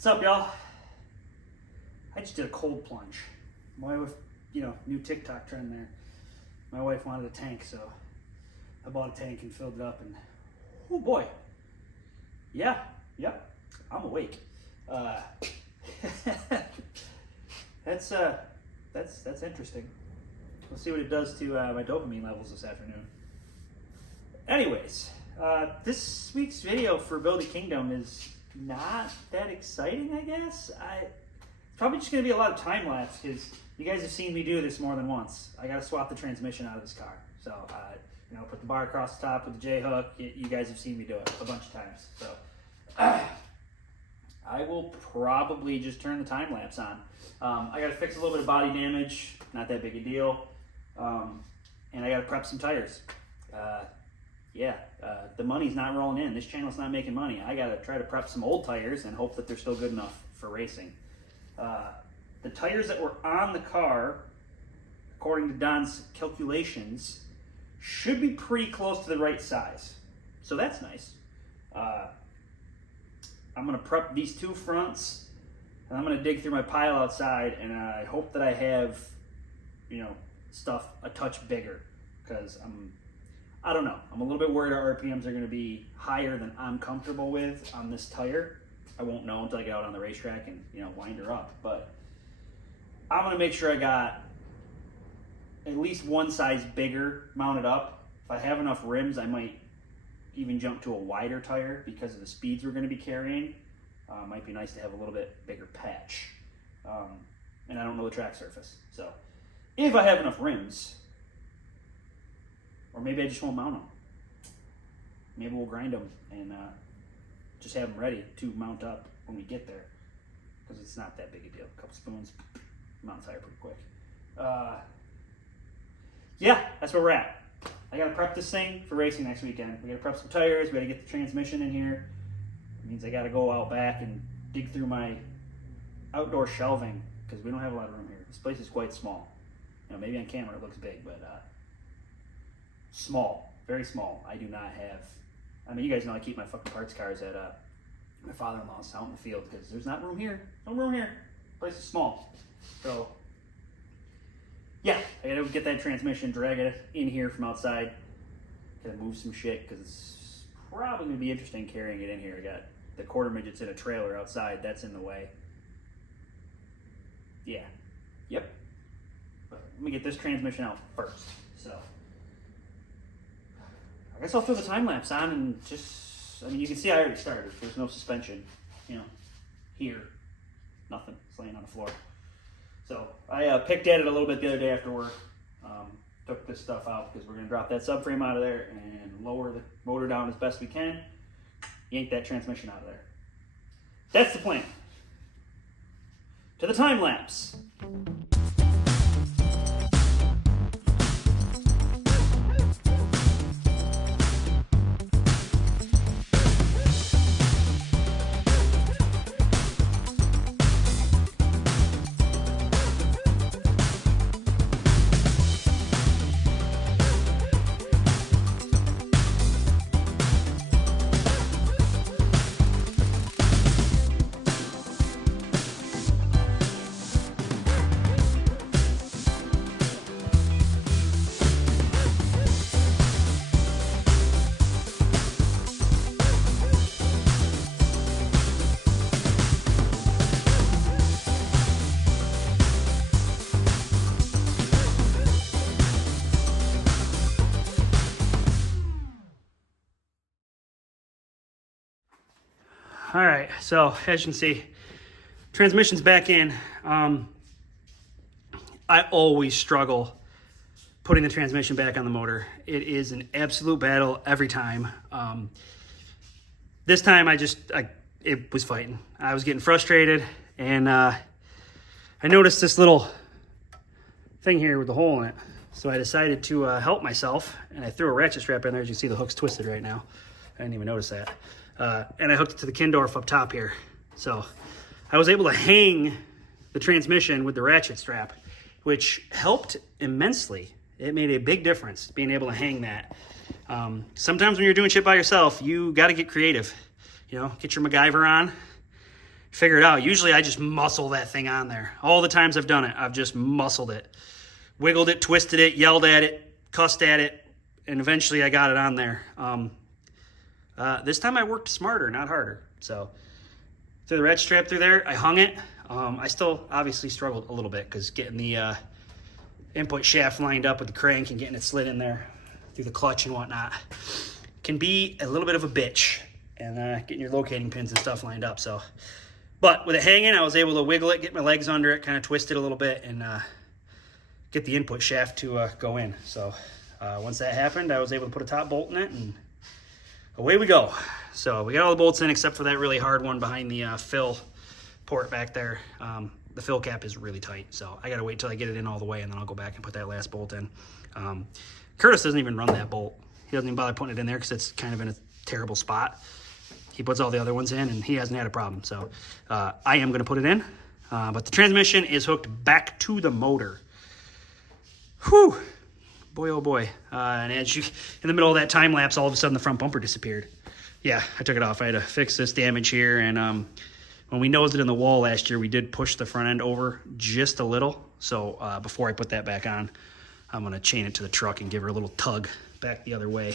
What's up, y'all? I just did a cold plunge. My wife, new TikTok trend there. My wife wanted a tank, so I bought a tank and filled it up, and oh boy, yep, I'm awake. That's interesting. We'll see what it does to my dopamine levels this afternoon. Anyways, this week's video for Build a Kingdom is not that exciting, I guess. It's probably just going to be a lot of time lapse because you guys have seen me do this more than once. I got to swap the transmission out of this car. So, put the bar across the top with the J-hook. You guys have seen me do it a bunch of times. So, I will probably just turn the time lapse on. I got to fix a little bit of body damage. Not that big a deal. And I got to prep some tires. The money's not rolling in. This channel's not making money. I gotta try to prep some old tires and hope that they're still good enough for racing. The tires that were on the car, according to Don's calculations, should be pretty close to the right size. So that's nice. I'm gonna prep these two fronts, and I'm gonna dig through my pile outside, and I hope that I have, stuff a touch bigger, because I don't know. I'm a little bit worried our RPMs are going to be higher than I'm comfortable with on this tire. I won't know until I get out on the racetrack and, wind her up. But I'm going to make sure I got at least one size bigger mounted up. If I have enough rims, I might even jump to a wider tire because of the speeds we're going to be carrying. Might be nice to have a little bit bigger patch. And I don't know the track surface. So if I have enough rims, or maybe I just won't mount them. Maybe we'll grind them and just have them ready to mount up when we get there, because it's not that big a deal. A couple spoons, mount tire pretty quick. That's where we're at. I gotta prep this thing for racing next weekend. We gotta prep some tires. We gotta get the transmission in here. It means I gotta go out back and dig through my outdoor shelving because we don't have a lot of room here. This place is quite small. Maybe on camera it looks big, but small, very small. I do not have, you guys know I keep my fucking parts cars at my father-in-law's out in the field because there's not room here. No room here. The place is small. So, I gotta get that transmission, drag it in here from outside. Gotta move some shit because it's probably gonna be interesting carrying it in here. I got the quarter midgets in a trailer outside. That's in the way. Yep. But let me get this transmission out first. So I guess I'll throw the time lapse on and just, you can see I already started. There's no suspension, here, nothing. It's laying on the floor. So I picked at it a little bit the other day after work. Took this stuff out because we're going to drop that subframe out of there and lower the motor down as best we can. Yank that transmission out of there. That's the plan. To the time lapse. All right, so as you can see, transmission's back in. I always struggle putting the transmission back on the motor. It is an absolute battle every time. This time it was fighting. I was getting frustrated, and I noticed this little thing here with the hole in it. So I decided to help myself, and I threw a ratchet strap in there. As you can see, the hook's twisted right now. I didn't even notice that. And I hooked it to the Kindorf up top here. So I was able to hang the transmission with the ratchet strap, which helped immensely. It made a big difference being able to hang that. Sometimes when you're doing shit by yourself, you got to get creative. Get your MacGyver on figure it out. Usually I just muscle that thing on there. All the times I've done it, I've just muscled it. Wiggled it, twisted it, yelled at it, cussed at it, and eventually I got it on there. This time I worked smarter, not harder. So threw the red strap through there, I hung it. I still obviously struggled a little bit because getting the input shaft lined up with the crank and getting it slid in there through the clutch and whatnot can be a little bit of a bitch, and getting your locating pins and stuff lined up. So, but with it hanging, I was able to wiggle it, get my legs under it, kind of twist it a little bit, and get the input shaft to go in. So once that happened, I was able to put a top bolt in it, and away we go. So we got all the bolts in except for that really hard one behind the fill port back there. The fill cap is really tight, so I gotta wait till I get it in all the way, and then I'll go back and put that last bolt in. Curtis doesn't even run that bolt. He doesn't even bother putting it in there because it's kind of in a terrible spot. He puts all the other ones in, and he hasn't had a problem. So I am gonna put it in, but the transmission is hooked back to the motor. Whew, boy, oh boy. And as you, in the middle of that time lapse, all of a sudden the front bumper disappeared. Yeah, I took it off. I had to fix this damage here. And when we nosed it in the wall last year, we did push the front end over just a little. So before I put that back on, I'm gonna chain it to the truck and give her a little tug back the other way.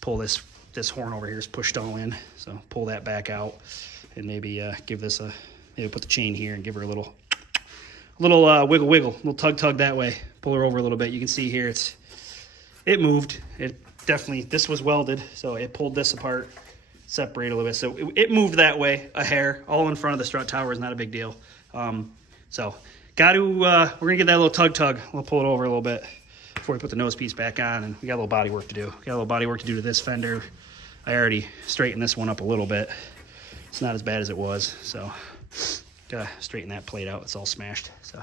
Pull this horn over here is pushed all in. So pull that back out and maybe give this a, maybe put the chain here and give her a little wiggle, little tug that way. Pull her over a little bit. You can see here it moved. It definitely, this was welded, so it pulled this apart, separate a little bit. So it moved that way, a hair, all in front of the strut tower is not a big deal. So got to, we're gonna get that little tug. We'll pull it over a little bit before we put the nose piece back on, and we got a little body work to do. Got a little body work to do to this fender. I already straightened this one up a little bit. It's not as bad as it was, so gotta straighten that plate out. It's all smashed. So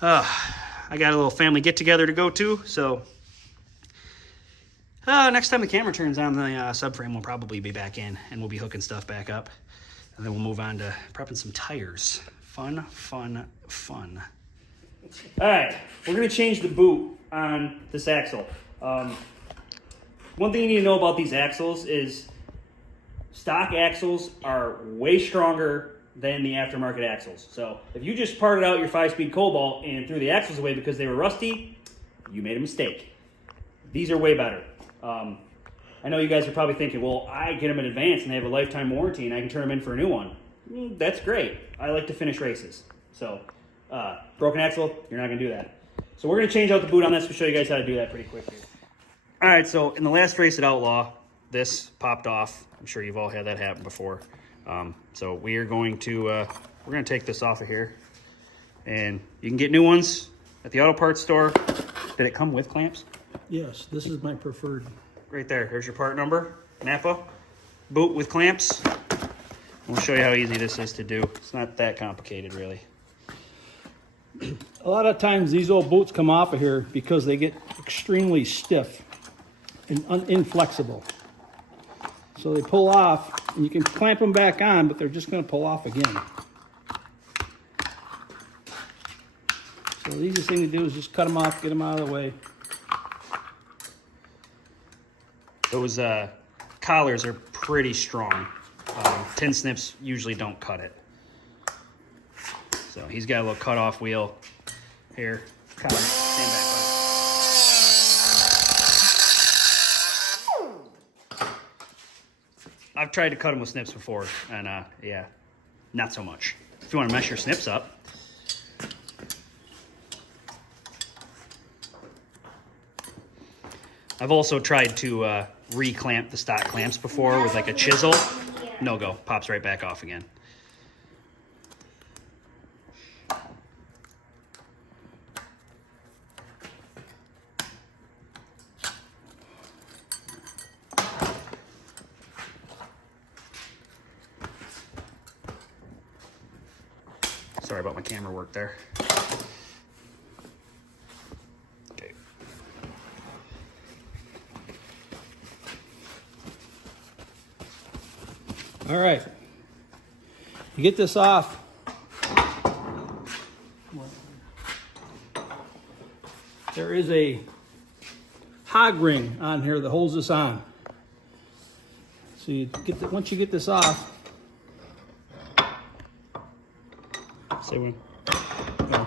I got a little family get together to go to, so next time the camera turns on, the subframe will probably be back in, and we'll be hooking stuff back up, and then we'll move on to prepping some tires. Fun. All right, we're gonna change the boot on this axle. One thing you need to know about these axles is stock axles are way stronger than the aftermarket axles. So if you just parted out your 5-speed Cobalt and threw the axles away because they were rusty, you made a mistake. These are way better. I know you guys are probably thinking, well, I get them in advance and they have a lifetime warranty and I can turn them in for a new one. That's great. I like to finish races. So broken axle, you're not gonna do that. So we're gonna change out the boot on this. We'll show you guys how to do that pretty quick here. All right, so in the last race at Outlaw, this popped off. I'm sure you've all had that happen before. So we are going to, we're gonna take this off of here, and you can get new ones at the auto parts store. Did it come with clamps? Yes, this is my preferred. Right there, there's your part number, Napa, boot with clamps. We'll show you how easy this is to do. It's not that complicated, really. A lot of times these old boots come off of here because they get extremely stiff and inflexible. So they pull off, and you can clamp them back on, but they're just going to pull off again. So the easiest thing to do is just cut them off, get them out of the way. Those collars are pretty strong. Tin snips usually don't cut it. So he's got a little cut-off wheel here. Collar, stand back, buddy. I've tried to cut them with snips before, and yeah, not so much. If you want to mess your snips up, I've also tried to re-clamp the stock clamps before with like a chisel. No go, pops right back off again. Sorry about my camera work there. Okay. All right. You get this off. There is a hog ring on here that holds this on. So you get once you get this off, Say when. No.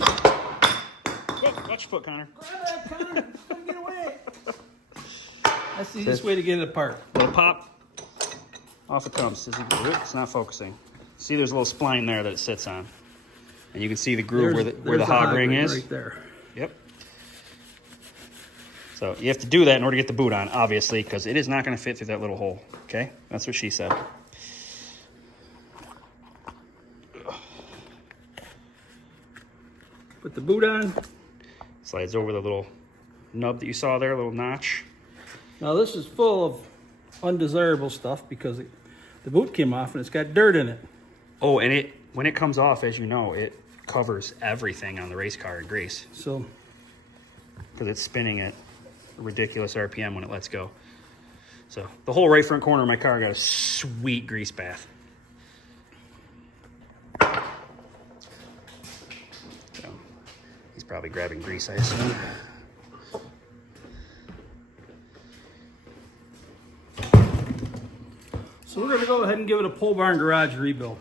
Oh, watch your foot, Connor. Grab that, Connor. It's gonna get away. That's the easiest way to get it apart. Little pop. Off it comes. It's not focusing. See, there's a little spline there that it sits on. And you can see the groove where the hog ring is. Right there. Yep. So you have to do that in order to get the boot on, obviously, because it is not going to fit through that little hole. Okay? That's what she said. Put the boot on. Slides over the little nub that you saw there, little notch. Now this is full of undesirable stuff because the boot came off and it's got dirt in it. Oh, and when it comes off, as you know, it covers everything on the race car in grease. So, because it's spinning at a ridiculous RPM when it lets go. So the whole right front corner of my car got a sweet grease bath. So he's probably grabbing grease, I assume. So we're going to go ahead and give it a pole barn garage rebuild.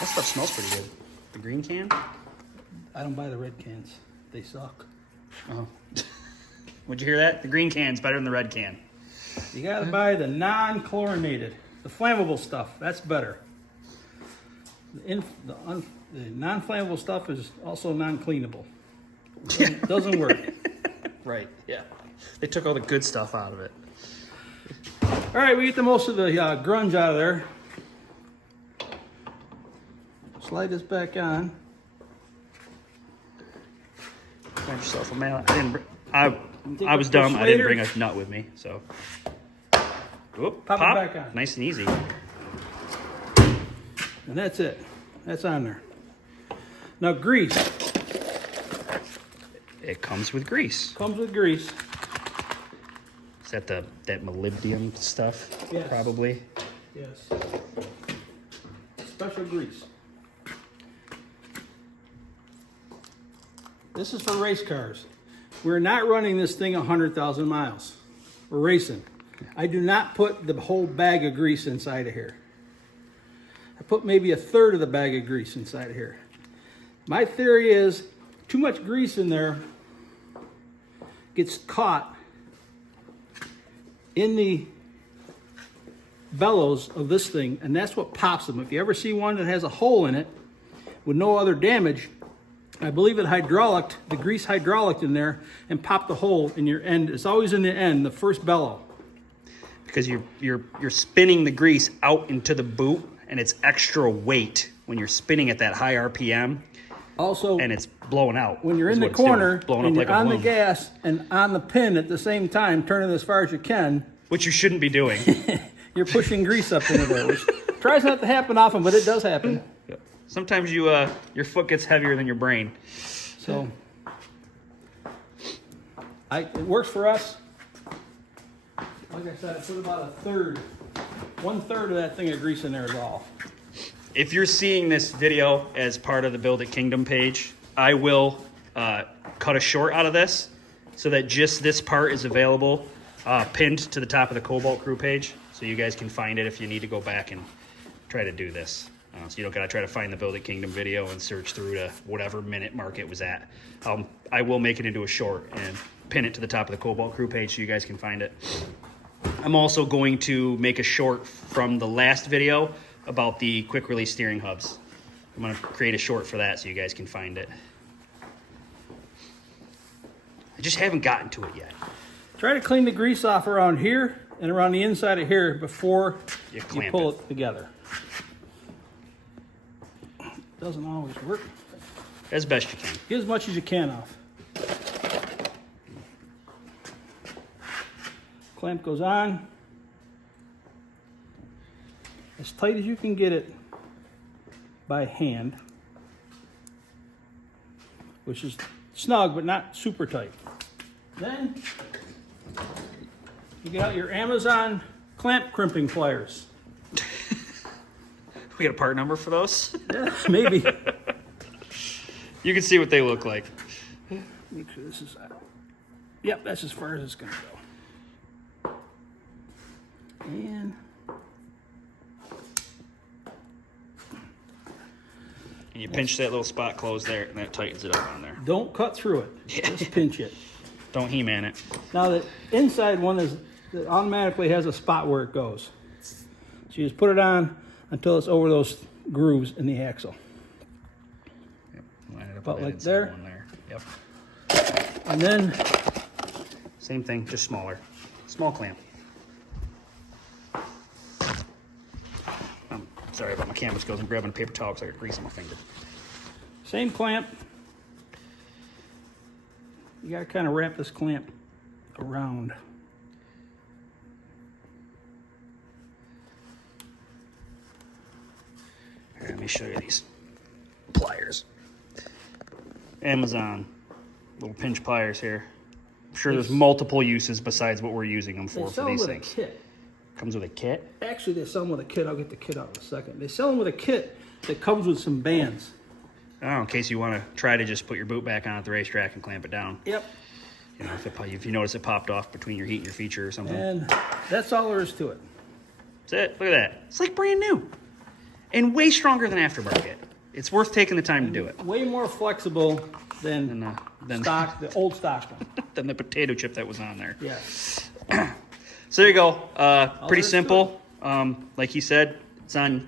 That stuff smells pretty good. The green can? I don't buy the red cans. They suck. Oh. Would you hear that? The green can's better than the red can. You got to buy the non-chlorinated, the flammable stuff. That's better. The non-flammable stuff is also non-cleanable. Doesn't work. Right, yeah. They took all the good stuff out of it. All right, we get the most of the grunge out of there. Slide this back on. Find yourself a mallet. I was dumb. I didn't bring a nut with me, so. Whoop, Pop it back on. Nice and easy. And that's it. That's on there. Now grease. It comes with grease. Comes with grease. Is that that molybdenum stuff? Yes. Probably. Yes. Special grease. This is for race cars. We're not running this thing 100,000 miles. We're racing. I do not put the whole bag of grease inside of here. I put maybe a third of the bag of grease inside of here. My theory is too much grease in there gets caught in the bellows of this thing, and that's what pops them. If you ever see one that has a hole in it with no other damage, I believe it hydraulicked, the grease hydraulicked in there and popped the hole in your end. It's always in the end, the first bellow. Because you're spinning the grease out into the boot, and it's extra weight when you're spinning at that high RPM. Also, and it's blowing out. When you're in the corner and you're on the gas and on the pin at the same time, turning as far as you can. Which you shouldn't be doing. You're pushing grease up into there, which tries not to happen often, but it does happen. Sometimes your foot gets heavier than your brain. So, it works for us. Like I said, I put about 1/3 of that thing of grease in there is all. If you're seeing this video as part of the Build It Kingdom page, I will cut a short out of this so that just this part is available, pinned to the top of the Cobalt Crew page, so you guys can find it if you need to go back and try to do this. So you don't got to try to find the Build It Kingdom video and search through to whatever minute mark it was at. I will make it into a short and pin it to the top of the Cobalt Crew page so you guys can find it. I'm also going to make a short from the last video about the quick release steering hubs. I'm going to create a short for that so you guys can find it. I just haven't gotten to it yet. Try to clean the grease off around here and around the inside of here before you pull it together. Doesn't always work. As best you can. Get as much as you can off. Clamp goes on. As tight as you can get it by hand, which is snug but not super tight. Then you get out your Amazon clamp crimping pliers. We got a part number for those? Yeah, maybe. You can see what they look like. Make sure this is out. Yep, that's as far as it's going to go. And you pinch that little spot closed there, and that tightens it up on there. don't cut through it. Yeah. Just pinch it. Don't He-Man it. Now the inside one is that automatically has a spot where it goes. So you just put it on until it's over those grooves in the axle. Yep. Line it up About with that like inside there. one there. Yep. And then Same thing, just smaller. Small clamp. I'm sorry about my camera skills. I'm grabbing a paper towel because I got grease on my finger. same clamp. You got to kind of wrap this clamp around. Here, let me show you these pliers. Amazon, little pinch pliers here. I'm sure there's multiple uses besides what we're using them They for sell these them with things. a kit. Comes with a kit. Actually, they sell them with a kit. I'll get the kit out in a second. They sell them with a kit that comes with some bands. Oh, in case you want to try to just put your boot back on at the racetrack and clamp it down. Yep. You know, if you notice it popped off between your heat and your feature or something. And that's all there is to it. That's it. Look at that. It's like brand new. And way stronger than aftermarket. It's worth taking the time to do it. Way more flexible than Than stock, the old stock one. than the potato chip that was on there. Yes. So there you go. Pretty there is to simple. Like he said, it's on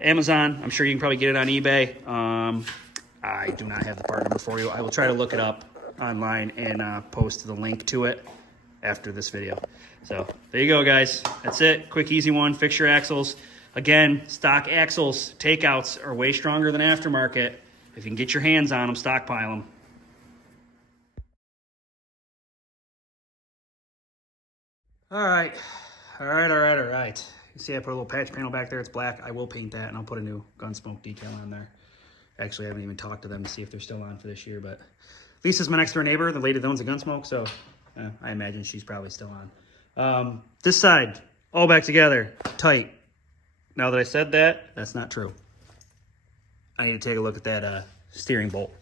Amazon. I'm sure you can probably get it on eBay. I do not have the part number for you. I will try to look it up online and post the link to it after this video. So there you go, guys. That's it. Quick, easy one. Fix your axles. Again, stock axles, takeouts are way stronger than aftermarket. If you can get your hands on them, stockpile them. All right. You see I put a little patch panel back there. It's black. I will paint that, and I'll put a new Gunsmoke decal on there. Actually, I haven't even talked to them to see if they're still on for this year, but Lisa's my next door neighbor, the lady that owns a Gunsmoke, so I imagine she's probably still on. This side, all back together, tight. Now that I said that, that's not true. I need to take a look at that steering bolt.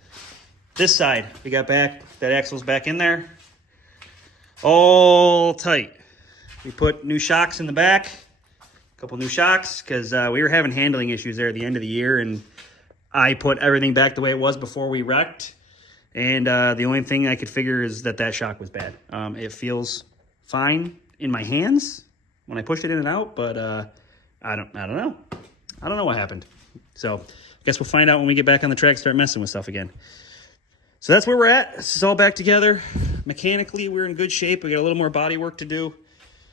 This side, we got back, that axle's back in there. All tight. We put new shocks in the back, a couple new shocks, because we were having handling issues there at the end of the year, and I put everything back the way it was before we wrecked, and the only thing I could figure is that shock was bad. It feels fine in my hands when I pushed it in and out, but I don't know. I don't know what happened. So I guess we'll find out when we get back on the track and start messing with stuff again. So that's where we're at. This is all back together. Mechanically, we're in good shape. We got a little more body work to do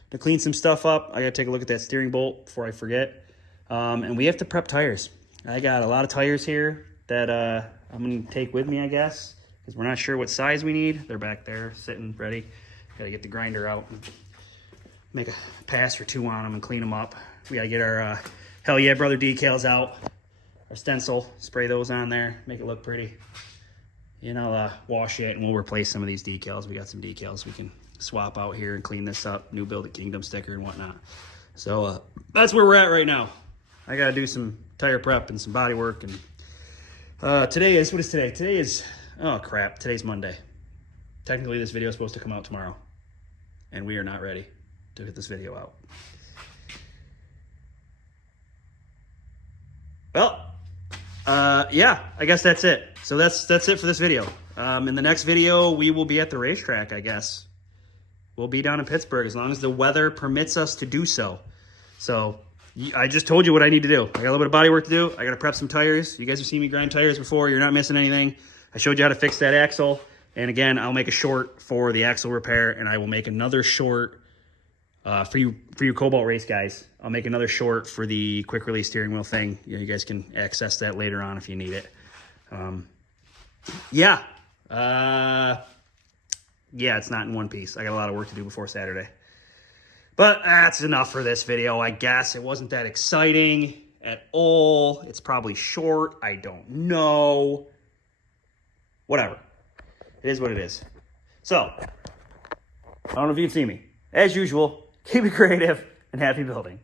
to clean some stuff up. I got to take a look at that steering bolt before I forget. And we have to prep tires. I got a lot of tires here that I'm going to take with me, I guess, because we're not sure what size we need. They're back there sitting ready. Got to get the grinder out and make a pass or two on them and clean them up. We got to get our Hell Yeah Brother decals out. Our stencil, spray those on there, make it look pretty. And I'll wash it and we'll replace some of these decals. We got some decals we can swap out here and clean this up. New Build It Kingdom sticker and whatnot. So that's where we're at right now. I got to do some tire prep and some body work. And today is, what is today? Today is, oh crap, today's Monday. Technically this video is supposed to come out tomorrow. And we are not ready to get this video out. Well, yeah, I guess that's it. So that's it for this video. In the next video, we will be at the racetrack, I guess. We'll be down in Pittsburgh as long as the weather permits us to do so. So I just told you what I need to do. I got a little bit of body work to do. I got to prep some tires. You guys have seen me grind tires before. You're not missing anything. I showed you how to fix that axle. And again, I'll make a short for the axle repair, and I will make another short for you Cobalt race guys. I'll make another short for the quick release steering wheel thing. You guys can access that later on if you need it. Yeah, it's not in one piece. I got a lot of work to do before Saturday. But that's enough for this video, I guess. It wasn't that exciting at all. It's probably short. I don't know. Whatever. It is what it is. So, I don't know if you can see me. As usual, keep it creative and happy building.